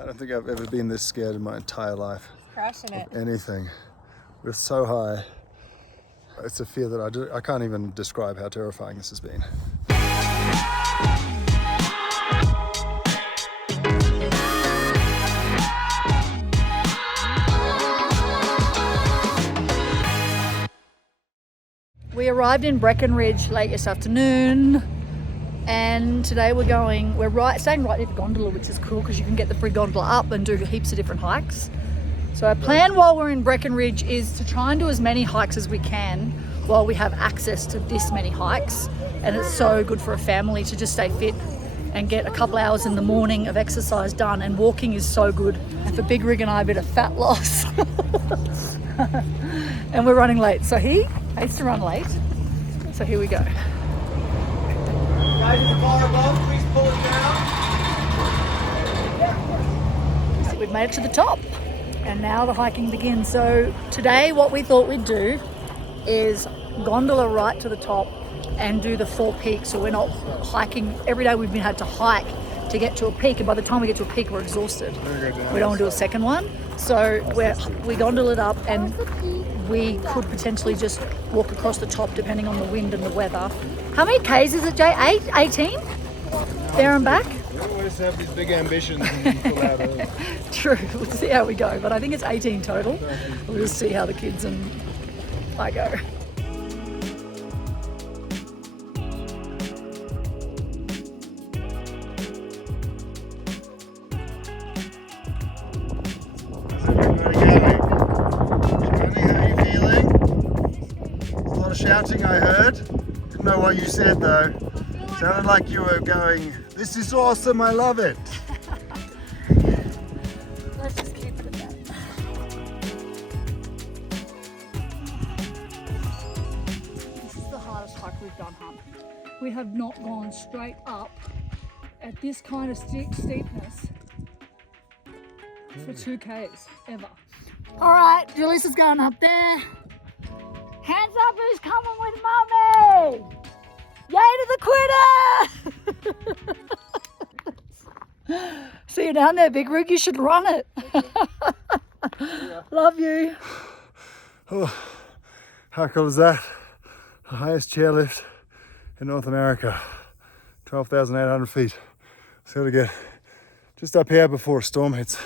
I don't think I've ever been this scared in my entire life. Crushing it. Anything. We're so high. It's a fear that I can't even describe how terrifying this has been. We arrived in Breckenridge late this afternoon, and today we're staying right near the gondola, which is cool because you can get the free gondola up and do heaps of different hikes. So our plan while we're in Breckenridge is to try and do as many hikes as we can while we have access to this many hikes. And it's so good for a family to just stay fit and get a couple hours in the morning of exercise done. And walking is so good. And for Big Rig and I, a bit of fat loss. And we're running late. So he hates to run late. So here we go. Guys in the car above, please pull it down. We've made it to the top. And now the hiking begins. So today what we thought we'd do is gondola right to the top and do the 4 peaks. So we're not hiking. Every day we've had to hike to get to a peak, and by the time we get to a peak we're exhausted. We don't want to do a second one. So we gondola it up, and we could potentially just walk across the top depending on the wind and the weather. How many Ks is it, Jay? 18? There and back? We always have these big ambitions and pull out of True, we'll see how we go, but I think it's 18 total. We'll just see how the kids and I go. Shouting, I heard. Didn't know what you said though. Sounded like you were going, "This is awesome, I love it." Let's just keep it at that. This is the hardest hike we've done, Hunt. We have not gone straight up at this kind of steepness for 2Ks ever. All right, Julius going up there. Hands up, who's coming with Mummy? Yay to the quitter! See you down there, Big Rig. You should run it. Love you. Oh, how cool is that? The highest chairlift in North America. 12,800 feet. So to get just up here before a storm hits.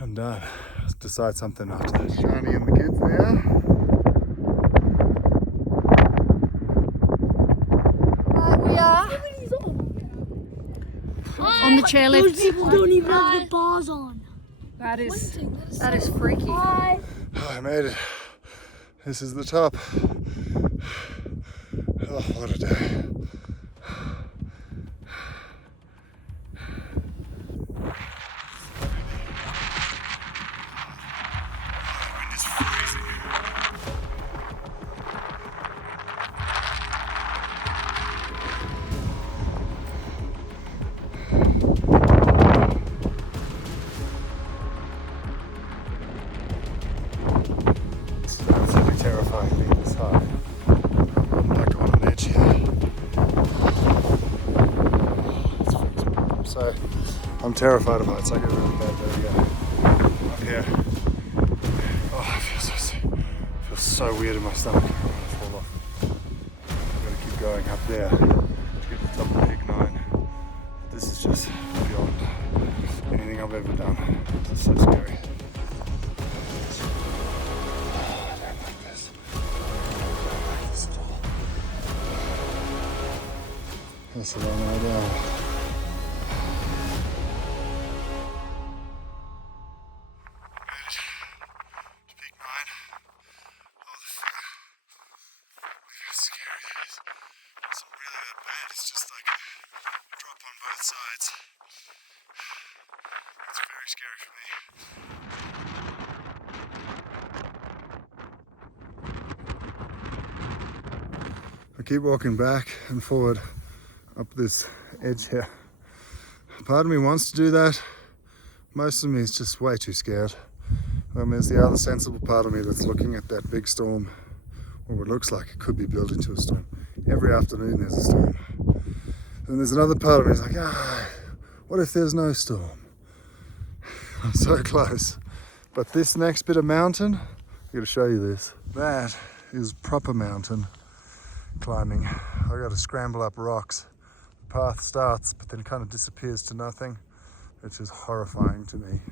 I'm done. Let's decide something after that. Shani and the kids there. We are on the chairlift. Those people don't even have the bars on. That is freaky. Hi. Oh, I made it. This is the top. Oh, what a day. Terrifying being this high. I'm like on an edge here. So I'm terrified of heights. I get really bad vertigo up here. Oh, it feels so weird in my stomach. I'm gonna fall off. I've got to keep going up there to get to the top of Peak 9. This is just beyond anything I've ever done. This is so scary. That's a long way down. Peak 9. Oh, the fear. Look how scary it is. It's not really that bad. It's just like a drop on both sides. It's very scary for me. I keep walking back and forward up this edge here. Part of me wants to do that. Most of me is just way too scared. There's the other sensible part of me that's looking at that big storm, or what looks like it could be built into a storm. Every afternoon there's a storm. And there's another part of me that's like, what if there's no storm? I'm so close. But this next bit of mountain, I gotta show you this. That is proper mountain climbing. I gotta scramble up rocks. The path starts, but then kind of disappears to nothing, which is horrifying to me,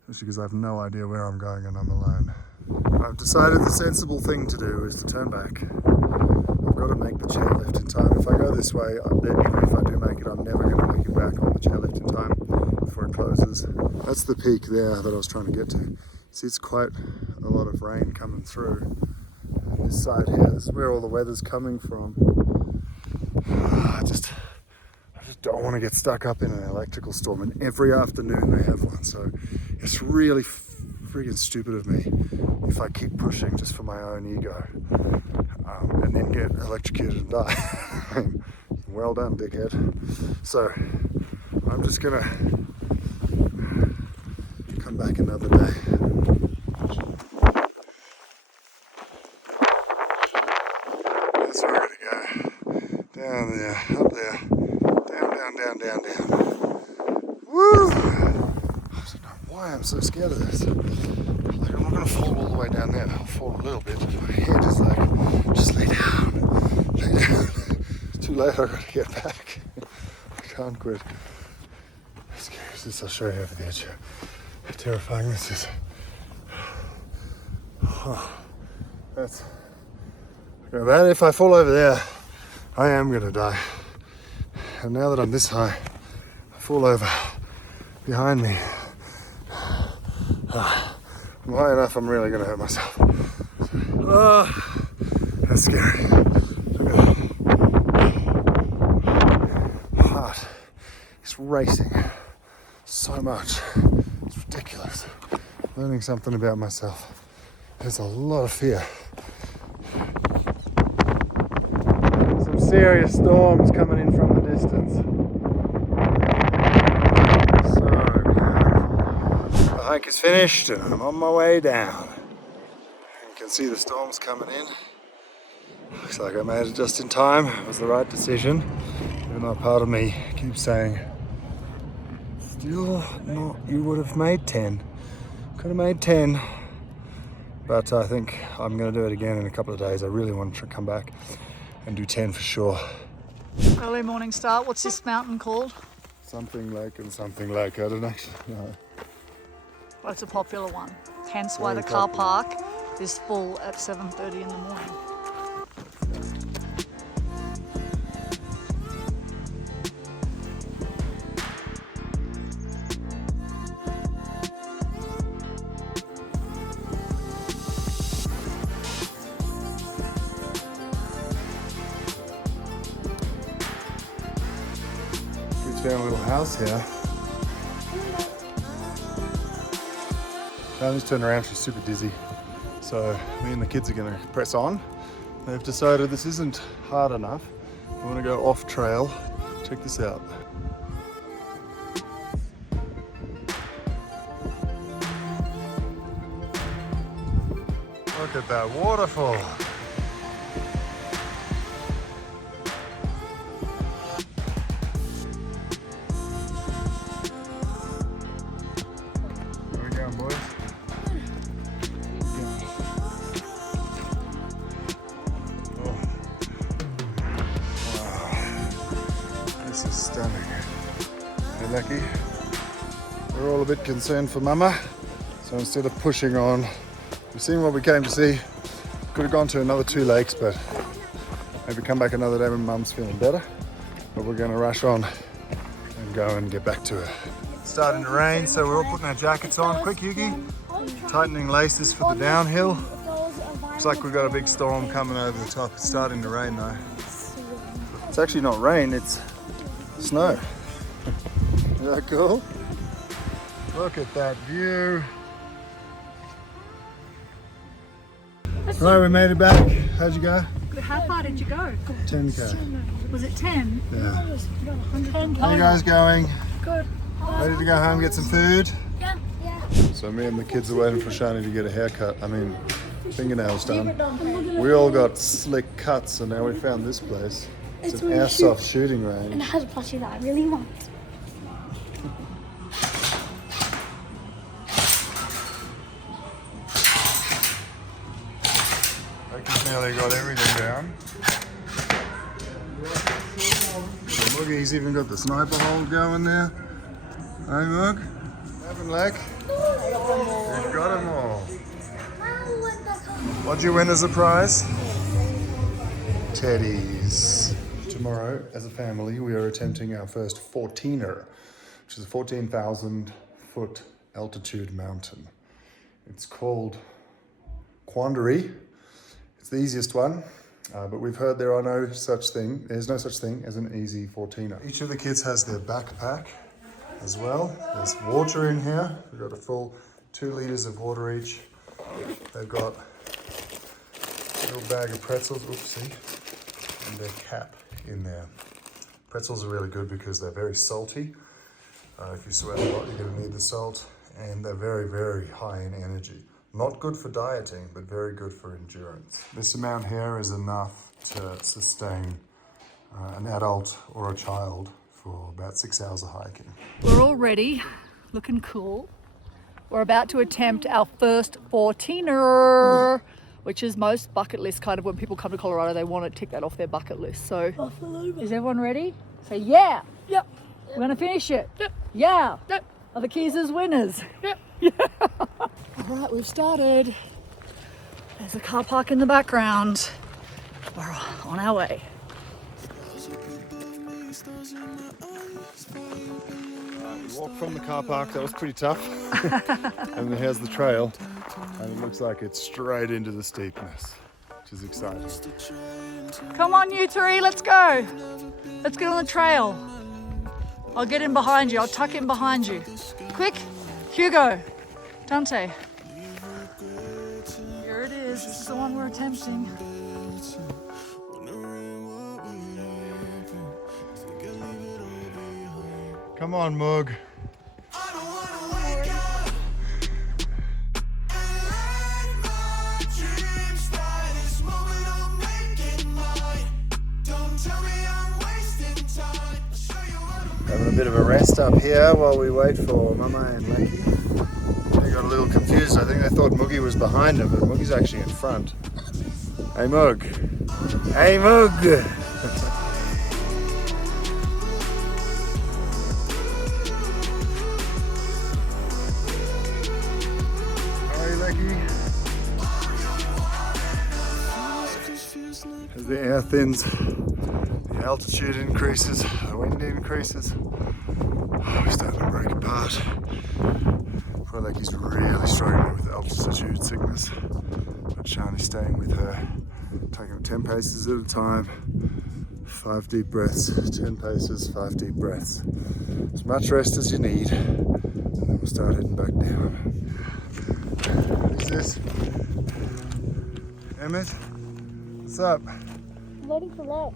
especially because I have no idea where I'm going and I'm alone. I've decided the sensible thing to do is to turn back. I've got to make the chairlift in time. If I go this way, even if I do make it, I'm never going to make it back on the chairlift in time before it closes. That's the peak there that I was trying to get to. See, it's quite a lot of rain coming through. And this side here, this is where all the weather's coming from. I just don't want to get stuck up in an electrical storm, and every afternoon they have one, so it's really friggin' stupid of me if I keep pushing just for my own ego and then get electrocuted and die. I mean, well done, dickhead. So I'm just gonna come back another day. That's where we're gonna go. Down there, up there, down. Woo! I don't know why I'm so scared of this. Like, I'm not gonna fall all the way down there. I'll fall a little bit. My head is like, just lay down. It's too late. I've got to get back. I can't quit. As scary as this, I'll show you over the edge. How terrifying this is. That's. That if I fall over there, I am gonna die. And now that I'm this high, I fall over behind me. I'm high enough, I'm really gonna hurt myself. That's scary. My heart is racing so much. It's ridiculous. Learning something about myself. There's a lot of fear. Some serious storms coming in from the distance. So beautiful. The hike is finished and I'm on my way down. You can see the storms coming in. Looks like I made it just in time. It was the right decision. Even though part of me keeps saying, still not, you would have made 10. Could have made 10. But I think I'm going to do it again in a couple of days. I really want to come back and do 10 for sure. Early morning start. What's this mountain called? Something like, I don't actually know. Well, it's a popular one. Hence why Very the car popular. park is full at 7:30 in the morning. We found a little house here. Charlie's turned around, she's super dizzy. So me and the kids are gonna press on. They've decided this isn't hard enough. I wanna go off trail. Check this out. Look at that waterfall. Where we going, boys? Oh. Wow. This is stunning. Hey, Lucky. We're all a bit concerned for Mama, so instead of pushing on, we've seen what we came to see. Could have gone to another 2 lakes, but maybe come back another day when Mum's feeling better. But we're gonna rush on and go and get back to her. It's starting to rain, so we're all putting our jackets on. Quick, Yugi. Tightening laces for the downhill. Looks like we've got a big storm coming over the top. It's starting to rain though. It's actually not rain, it's snow. Isn't that cool? Look at that view. Right, we made it back. How'd you go? How far did you go? 10k. Was it 10? Yeah. 10. How you guys going? Good. Ready to go home, get some food? Yeah. So me and the kids are waiting for Shani to get a haircut. I mean, fingernails done. We all got slick cuts, and now we found this place. It's an really airsoft shooting And range. it has a plushie that I really want. nearly got everything down. Moogie's even got the sniper hole going there. Hey Moog, having luck? You got them all. What'd you win as a prize? Teddies. Tomorrow, as a family, we are attempting our first 14er, which is a 14,000 foot altitude mountain. It's called Quandary. It's the easiest one, but we've heard there's no such thing as an easy 14er. Each of the kids has their backpack as well. There's water in here. We've got a full 2 liters of water each. They've got a little bag of pretzels, oopsie, and their cap in there. Pretzels are really good because they're very salty. If you sweat a lot, you're going to need the salt, and they're very, very high in energy. Not good for dieting, but very good for endurance. This amount here is enough to sustain an adult or a child for about 6 hours of hiking. We're all ready, looking cool. We're about to attempt our first 14er, which is most bucket list kind of when people come to Colorado, they want to tick that off their bucket list. So, is everyone ready? Say yeah. Yep. We're gonna finish it. Yep. Yeah. Yep. Are the Keezers winners? Yep. Yeah. All right, we've started. There's a car park in the background. We're on our way. We walked from the car park, that was pretty tough. And then here's the trail, and it looks like it's straight into the steepness, which is exciting. Come on, you three, let's go. Let's get on the trail. I'll get in behind you. I'll tuck in behind you. Quick, Hugo, Dante. Here it is. This is the one we're attempting. Come on, Moog. Having a bit of a rest up here while we wait for Mama and Lucky. They got a little confused. I think they thought Moogie was behind them, but Moogie's actually in front. Hey Moog. Hey Moog. How are you, Lucky? As the air thins, the altitude increases, the wind increases. Oh, we're starting to break apart. Poor Lucky's really struggling with altitude sickness. But Shani's staying with her, taking 10 paces at a time, 5 deep breaths, 10 paces, 5 deep breaths. As much rest as you need, and then we'll start heading back down. What is this? Emmett? What's up? I'm waiting for that.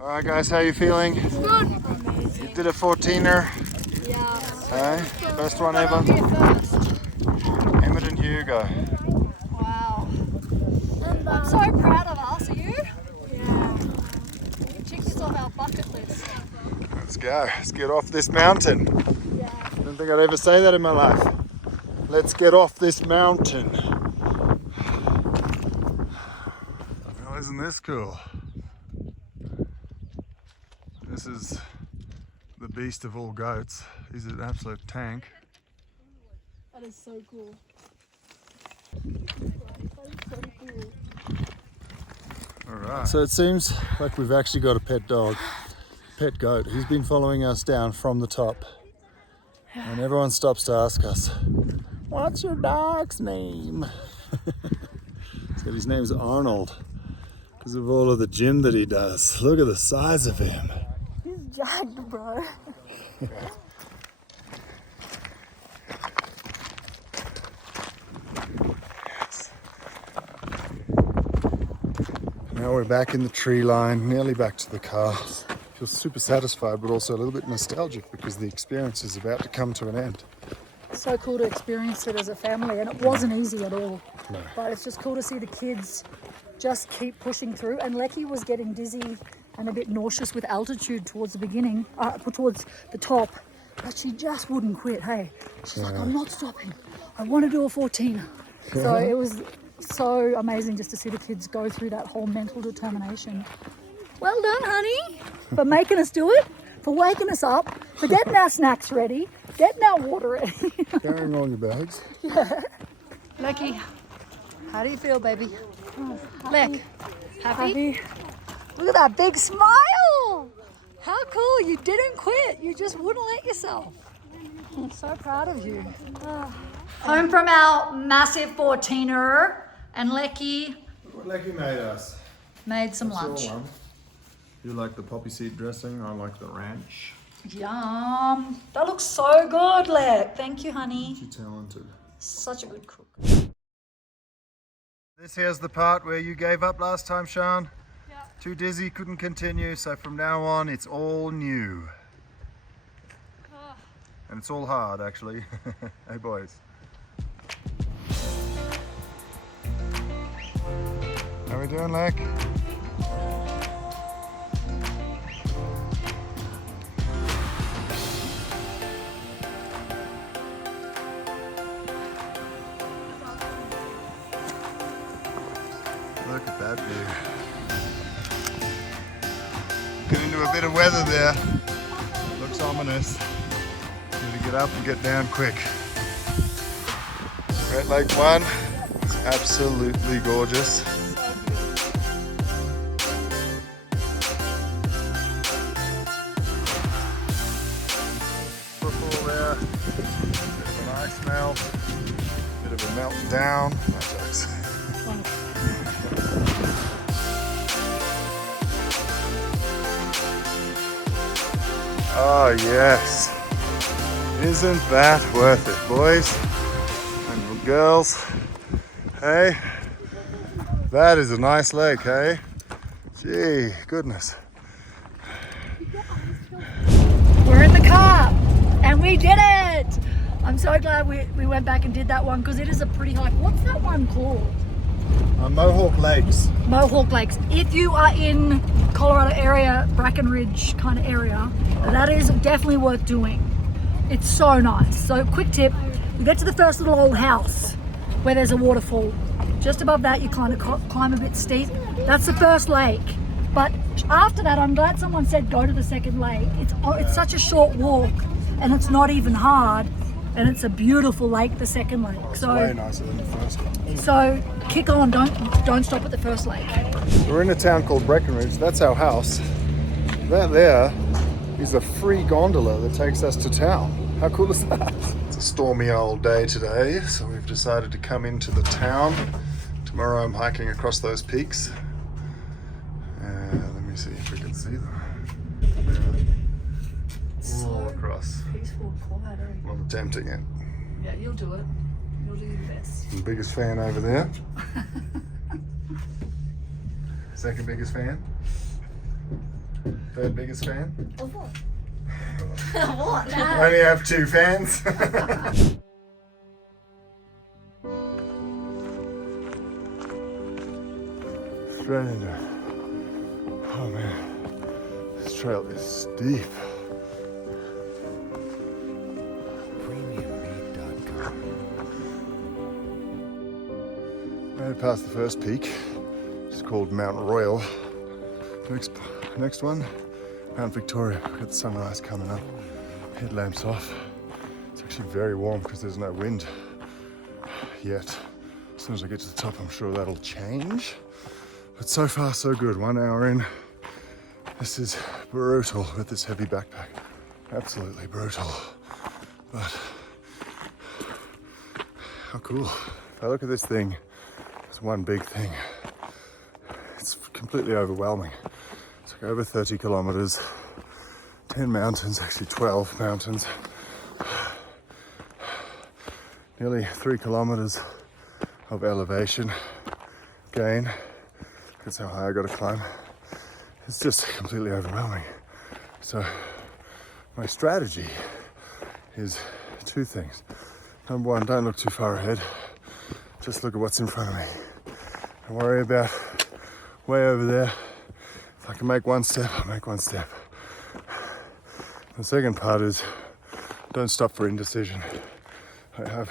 Alright guys, how you feeling? Good. You did a 14er. Yeah. Hey, best one ever. Emmett and Hugo. Wow. I'm so proud of us. Are you? Yeah. Check this off our bucket list. Let's go. Let's get off this mountain. Yeah. I don't think I'd ever say that in my life. Let's get off this mountain. Well, isn't this cool? This is the beast of all goats. He's an absolute tank. That is so cool. All right. So it seems like we've actually got a pet dog, pet goat. He's been following us down from the top. And everyone stops to ask us, what's your dog's name? So his name's Arnold because of all of the gym that he does. Look at the size of him. He's jacked, bro. Now we're back in the tree line, nearly back to the car. Feel super satisfied, but also a little bit nostalgic because the experience is about to come to an end. So cool to experience it as a family, and it wasn't easy at all. No. But it's just cool to see the kids just keep pushing through. And Lecky was getting dizzy and a bit nauseous with altitude towards the beginning, towards the top, but she just wouldn't quit. Hey, she's like, I'm not stopping. I want to do a 14. So it was so amazing just to see the kids go through that whole mental determination. Well done, honey, for making us do it, for waking us up, for getting our snacks ready, getting our water ready. Carrying all your bags. Lecky, how do you feel, baby? Leck, happy? Look at that big smile! How cool, you didn't quit, you just wouldn't let yourself. I'm so proud of you. Home from our massive 14er, and Lecky Look what Lecky made us. made some lunch. You like the poppy seed dressing, I like the ranch. Yum, that looks so good, Leck. Thank you, honey. You're talented. Such a good cook. This here's the part where you gave up last time, Sean. Yeah. Too dizzy, couldn't continue, so from now on it's all new. And it's all hard, actually. Hey, boys. How we doing, Leck? Look at that view. Get into a bit of weather there. Looks ominous. Need to get up and get down quick. Great Lake 1. It's absolutely gorgeous. Football there. Bit of an ice melt. Bit of a melt down. No jokes. Oh yes, isn't that worth it, boys and girls? Hey, that is a nice lake, hey? Gee, goodness. We're in the car and we did it. I'm so glad we went back and did that one because it is a pretty hike. What's that one called? Mohawk Lakes. Mohawk Lakes. If you are in Colorado area, Brackenridge kind of area, that is definitely worth doing. It's so nice. So quick tip, you get to the first little old house where there's a waterfall. Just above that you kind of climb a bit steep. That's the first lake. But after that, I'm glad someone said go to the second lake. It's such a short walk and it's not even hard. And it's a beautiful lake, the second lake. So way nicer than the first one. So kick on, don't stop at the first lake. We're in a town called Breckenridge. That's our house. That there is a free gondola that takes us to town. How cool is that? It's a stormy old day today, so we've decided to come into the town. Tomorrow I'm hiking across those peaks. Let me see if we can see them. All across. Peaceful, quiet. I'm attempting it. Yeah, you'll do it. You'll do your best. The biggest fan over there. Second biggest fan. Third biggest fan. Of what? What? I only have 2 fans. Straight into it. Oh man, this trail is steep. Made it past the first peak. It's called Mount Royal. Next one, Mount Victoria. We've got the sunrise coming up. Headlamps off. It's actually very warm because there's no wind yet. As soon as I get to the top, I'm sure that'll change. But so far, so good. 1 hour in. This is brutal with this heavy backpack. Absolutely brutal. But how cool. If I look at this thing, it's one big thing. It's completely overwhelming. It's like over 30 kilometers, 10 mountains, actually 12 mountains, nearly 3 kilometers of elevation gain. That's how high I got to climb. It's just completely overwhelming. So my strategy is two things. Number one, don't look too far ahead. Just look at what's in front of me. Don't worry about way over there. If I can make one step, I'll make one step. The second part is don't stop for indecision. I have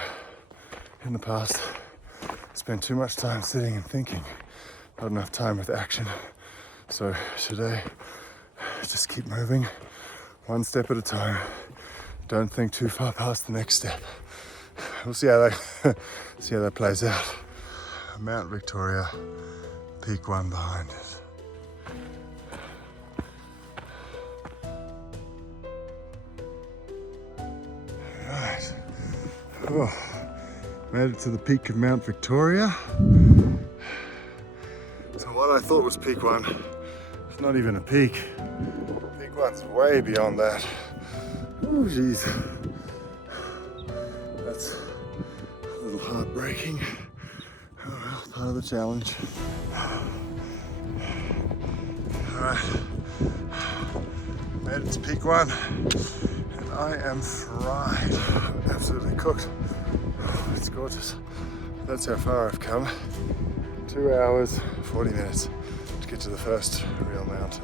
in the past spent too much time sitting and thinking, not enough time with action. So today, just keep moving one step at a time. Don't think too far past the next step. We'll see how that plays out. Mount Victoria, Peak 1 behind us. Right. Oh, made it to the peak of Mount Victoria. So what I thought was Peak 1, it's not even a peak. Peak 1's way beyond that. Oh, geez. That's a little heartbreaking. Oh well, part of the challenge. Alright. Made it to Peak 1. And I am fried. I'm absolutely cooked. It's gorgeous. That's how far I've come. 2 hours, 40 minutes to get to the first real mountain.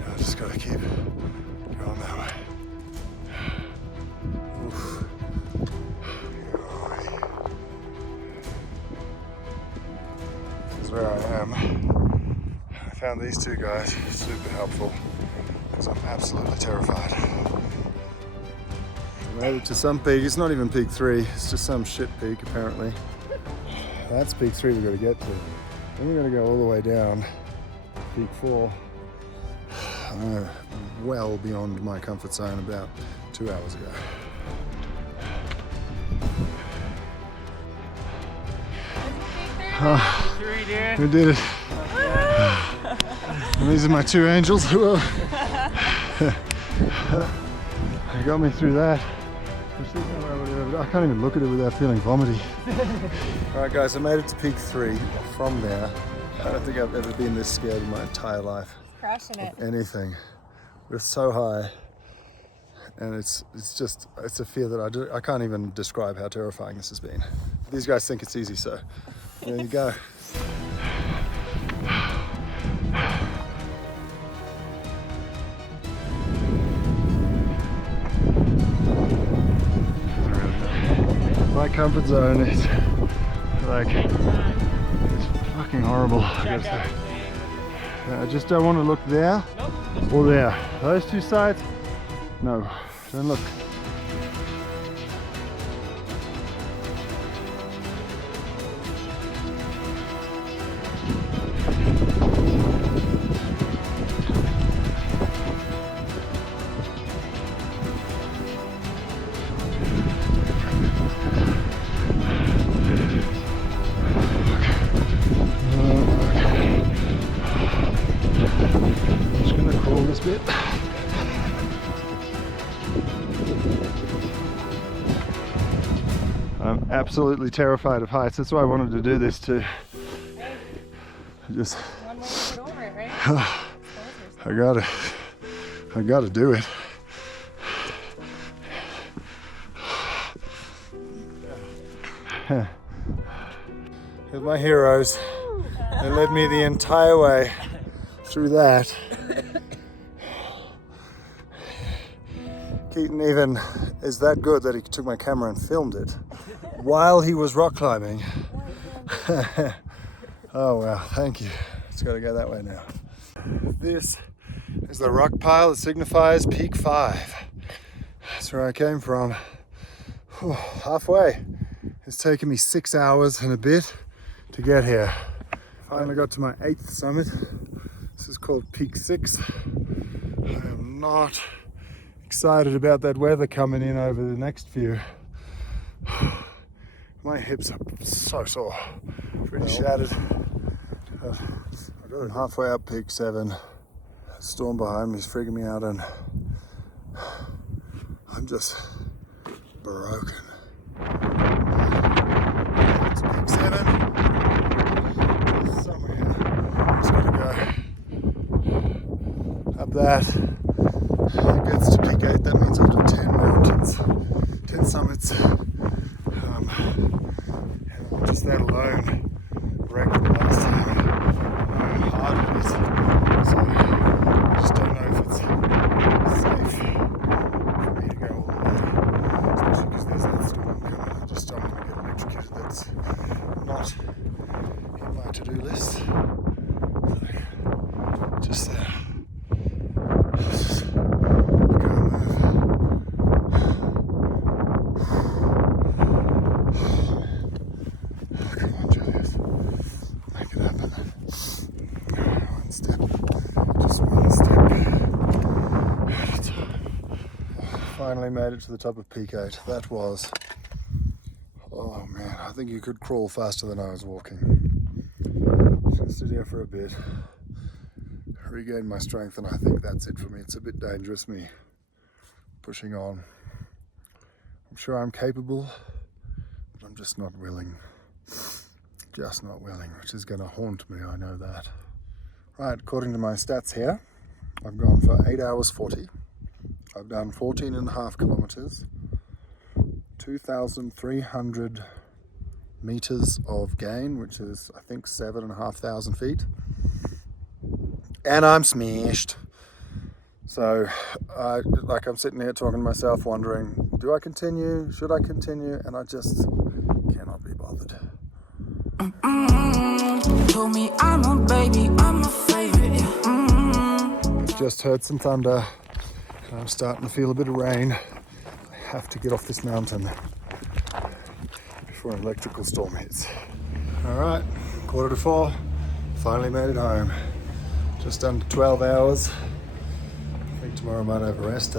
Now I just gotta keep going that way. Oof. This is where I am. I found these two guys super helpful because I'm absolutely terrified. I made it to some peak. It's not even Peak 3, it's just some shit peak apparently. That's Peak 3 we've got to get to. Then we're going to go all the way down Peak 4. Well beyond my comfort zone about 2 hours ago. We did it. And these are my two angels. Whoa. They got me through that. I can't even look at it without feeling vomity. Alright guys, I made it to Peak 3. From there, I don't think I've ever been this scared in my entire life. Crashing it. Anything. We're so high. And it's a fear that I can't even describe how terrifying this has been. These guys think it's easy, so there you go. My comfort zone is like, it's fucking horrible, I gotta say. I just don't want to look there or there. Those two sides, no, don't look. Bit. I'm absolutely terrified of heights. That's why I wanted to do this too. Just One way to get over it, right? I gotta do it. Here's my heroes. They led me the entire way through that. Keaton even is that good that he took my camera and filmed it while he was rock climbing. Oh wow, thank you. It's got to go that way now. This is the rock pile that signifies Peak 5. That's where I came from. Halfway. It's taken me 6 hours and a bit to get here. Finally got to my 8th summit. This is called Peak 6. I am not excited about that weather coming in over the next few. My hips are so sore, pretty shattered. I'm halfway up peak 7. Storm behind me is freaking me out, and I'm just broken. It's peak 7. Somewhere here. I'm just gonna go up that. It gets to peak 8. That means I'll do 10 mountains, 10 summits. And just that alone wrecked the last time. How hard it is. So I just don't know if it's safe for me to go all the way. Especially because there's that storm coming. I just don't want to get electrocuted. That's not in my to-do list. So just there. Finally made it to the top of peak 8. That was, oh man, I think you could crawl faster than I was walking. Just gonna sit here for a bit, regain my strength, and I think that's it for me. It's a bit dangerous, me pushing on. I'm sure I'm capable, but I'm just not willing. Just not willing, which is gonna haunt me, I know that. Right, according to my stats here, I've gone for 8 hours 40. I've done 14.5 kilometers, 2,300 meters of gain, which is I think 7,500 feet, and I'm smashed. So I'm sitting here talking to myself, wondering, do I continue? Should I continue? And I just cannot be bothered. Told me I'm a baby, I'm a favorite. I've just heard some thunder. I'm starting to feel a bit of rain. I have to get off this mountain before an electrical storm hits. All right, 3:45. Finally made it home. Just under 12 hours. I think tomorrow I might have a rest.